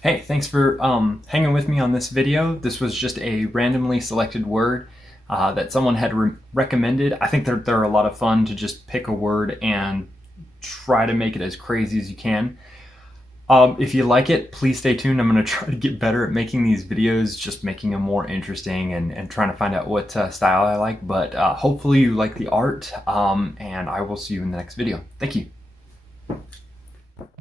Hey, thanks for hanging with me on this video. This was just a randomly selected word that someone had recommended. I think they're a lot of fun to just pick a word and try to make it as crazy as you can. If you like it, please stay tuned. I'm going to try to get better at making these videos, just making them more interesting and trying to find out what style I like. But hopefully you like the art, and I will see you in the next video. Thank you.